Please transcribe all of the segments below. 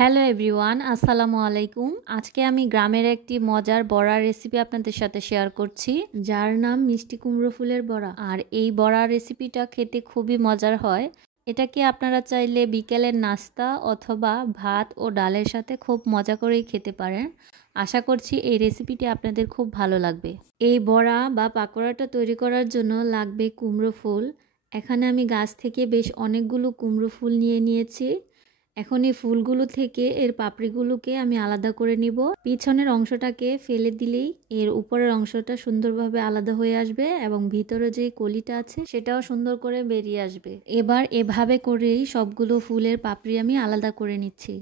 Hello everyone, আসসালামু আলাইকুম। আজকে আমি গ্রামের একটি মজার বড়ার রেসিপি আপনাদের সাথে শেয়ার করছি, যার নাম মিষ্টি কুমড়ো ফুলের বড়া। আর এই বড়ার রেসিপিটা খেতে খুবই মজার হয়। এটাকে আপনারা চাইলে বিকেলের নাস্তা অথবা ভাত ও ডালের সাথে খুব মজা করেই খেতে পারেন। আশা করছি এই রেসিপিটি আপনাদের খুব ভালো লাগবে। এই বড়া বা পাকোড়াটা তৈরি করার জন্য লাগবে কুমড়ো ফুল। এখানে আমি গাছ থেকে বেশ অনেকগুলো কুমড়ো ফুল নিয়েছি। এখন এই ফুলগুলো থেকে এর পাপড়িগুলোকে আমি আলাদা করে নিব। পিছনের অংশটাকে ফেলে দিলেই এর উপরের অংশটা সুন্দরভাবে আলাদা হয়ে আসবে এবং ভিতরে যে কলিটা আছে সেটাও সুন্দর করে বেরিয়ে আসবে। এবার এভাবে করেই সবগুলো ফুলের পাপড়ি আমি আলাদা করে নিচ্ছি।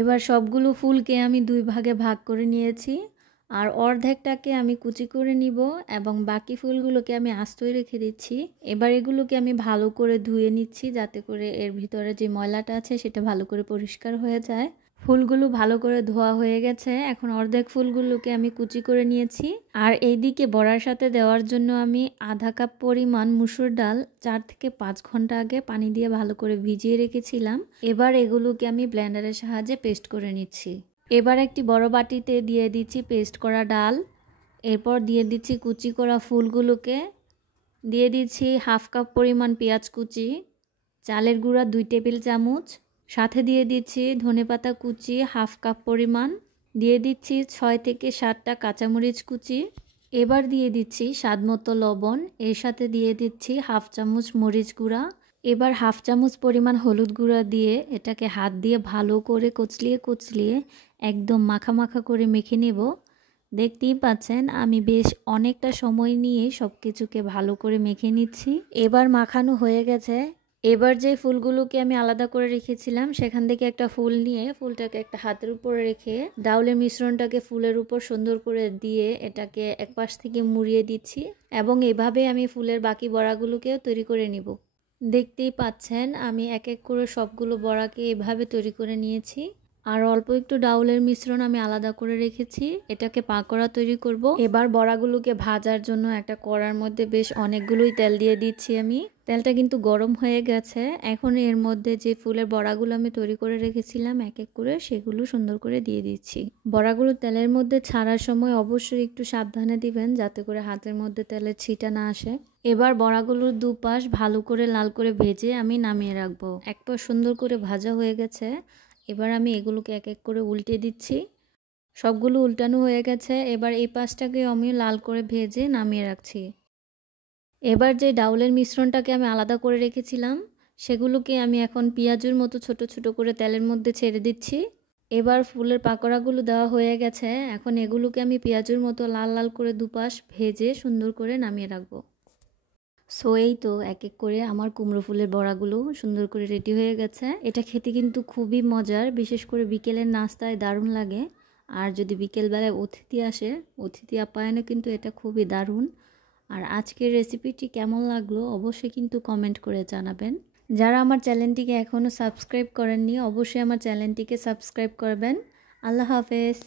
এবার সবগুলো ফুলকে আমি দুই ভাগে ভাগ করে নিয়েছি, আর অর্ধেকটাকে আমি কুচি করে নিব এবং বাকি ফুলগুলোকে আমি আস্তই রেখে দিচ্ছি। এবার এগুলোকে আমি ভালো করে ধুয়ে নিচ্ছি, যাতে করে এর ভিতরে যে ময়লাটা আছে সেটা ভালো করে পরিষ্কার হয়ে যায়। ফুলগুলো ভালো করে ধোয়া হয়ে গেছে। এখন অর্ধেক ফুলগুলোকে আমি কুচি করে নিয়েছি। আর এইদিকে বড়ার সাথে দেওয়ার জন্য আমি আধা কাপ পরিমাণ মুসুর ডাল 4 থেকে 5 ঘন্টা আগে পানি দিয়ে ভালো করে ভিজিয়ে রেখেছিলাম। এবার এগুলোকে আমি ব্লেন্ডারের সাহায্যে পেস্ট করে নিচ্ছি। এবার একটি বড় বাটিতে দিয়ে দিচ্ছি পেস্ট করা ডাল। এরপর দিয়ে দিচ্ছি কুচি করা ফুলগুলোকে, দিয়ে দিচ্ছি হাফ কাপ পরিমাণ পেঁয়াজ কুচি, চালের গুঁড়া 2 টেবিল চামচ, সাথে দিয়ে দিচ্ছি ধনেপাতা কুচি হাফ কাপ পরিমাণ, দিয়ে দিচ্ছি 6 থেকে 7টা কাঁচামরিচ কুচি। এবার দিয়ে দিচ্ছি স্বাদমতো লবণ, এর সাথে দিয়ে দিচ্ছি হাফ চামচ মরিচ গুঁড়া। এবার হাফ চামচ পরিমাণ হলুদ গুঁড়া দিয়ে এটাকে হাত দিয়ে ভালো করে কুচলিয়ে একদম মাখা মাখা করে মেখে নেব। দেখতেই পাচ্ছেন আমি বেশ অনেকটা সময় নিয়ে সব কিছুকে ভালো করে মেখে নিচ্ছি। এবার মাখানো হয়ে গেছে। এবার যে ফুলগুলোকে আমি আলাদা করে রেখেছিলাম সেখান থেকে একটা ফুল নিয়ে ফুলটাকে একটা হাতের উপরে রেখে ডাউলের মিশ্রণটাকে ফুলের উপর সুন্দর করে দিয়ে এটাকে এক পাশ থেকে মুড়িয়ে দিচ্ছি এবং এভাবে আমি ফুলের বাকি বড়াগুলোকেও তৈরি করে নিব। দেখতেই পাচ্ছেন আমি এক এক করে সবগুলো বড়াকে এভাবে তৈরি করে নিয়েছি। আর অল্প একটু ডাউলের মিশ্রণ আমি আলাদা করে রেখেছি, এটাকে পাকোড়া তৈরি করব। এবার বড়াগুলোকে ভাজার জন্য একটা কড়ার মধ্যে বেশ অনেকগুলোই তেল দিয়ে দিচ্ছি আমি। তেলটা কিন্তু গরম হয়ে গেছে। এখন এর মধ্যে যে ফুলের বড়াগুলো আমি তৈরি করে রেখেছিলাম এক এক করে সেগুলো সুন্দর করে দিয়ে দিচ্ছি। বড়াগুলো তেলের মধ্যে ছাড়ার সময় অবশ্যই একটু সাবধানে দিবেন, যাতে করে হাতের মধ্যে তেলের ছিটা না আসে। এবার বড়াগুলোর দুপাশ ভালো করে লাল করে ভেজে আমি নামিয়ে রাখবো। এক পাশ সুন্দর করে ভাজা হয়ে গেছে। এবার আমি এগুলোকে এক এক করে উল্টে দিচ্ছি। সবগুলো উল্টানো হয়ে গেছে। এবার এই পাশটাকে আমি লাল করে ভেজে নামিয়ে রাখছি। এবার যে ডাউলের মিশ্রণটাকে আমি আলাদা করে রেখেছিলাম সেগুলোকে আমি এখন পেঁয়াজের মতো ছোট ছোট করে তেলের মধ্যে ছেড়ে দিচ্ছি। এবার ফুলের পাকোড়াগুলো দেওয়া হয়ে গেছে। এখন এগুলোকে আমি পেঁয়াজের মতো লাল লাল করে দুপাশ ভেজে সুন্দর করে নামিয়ে রাখবো। সো এই তো এক এক করে আমার কুমড়ো ফুলের বড়াগুলো সুন্দর করে রেডি হয়ে গেছে। এটা খেতে কিন্তু খুবই মজার, বিশেষ করে বিকেলের নাস্তায় দারুণ লাগে। আর যদি বিকেলবেলায় অতিথি আসে, অতিথি আপ্যায়নে কিন্তু এটা খুবই দারুণ। আর আজকের রেসিপিটি কেমন লাগলো অবশ্যই কিন্তু কমেন্ট করে জানাবেন। যারা আমার চ্যানেলটিকে এখনও সাবস্ক্রাইব করেননি অবশ্যই আমার চ্যানেলটিকে সাবস্ক্রাইব করবেন। আল্লাহ হাফেজ।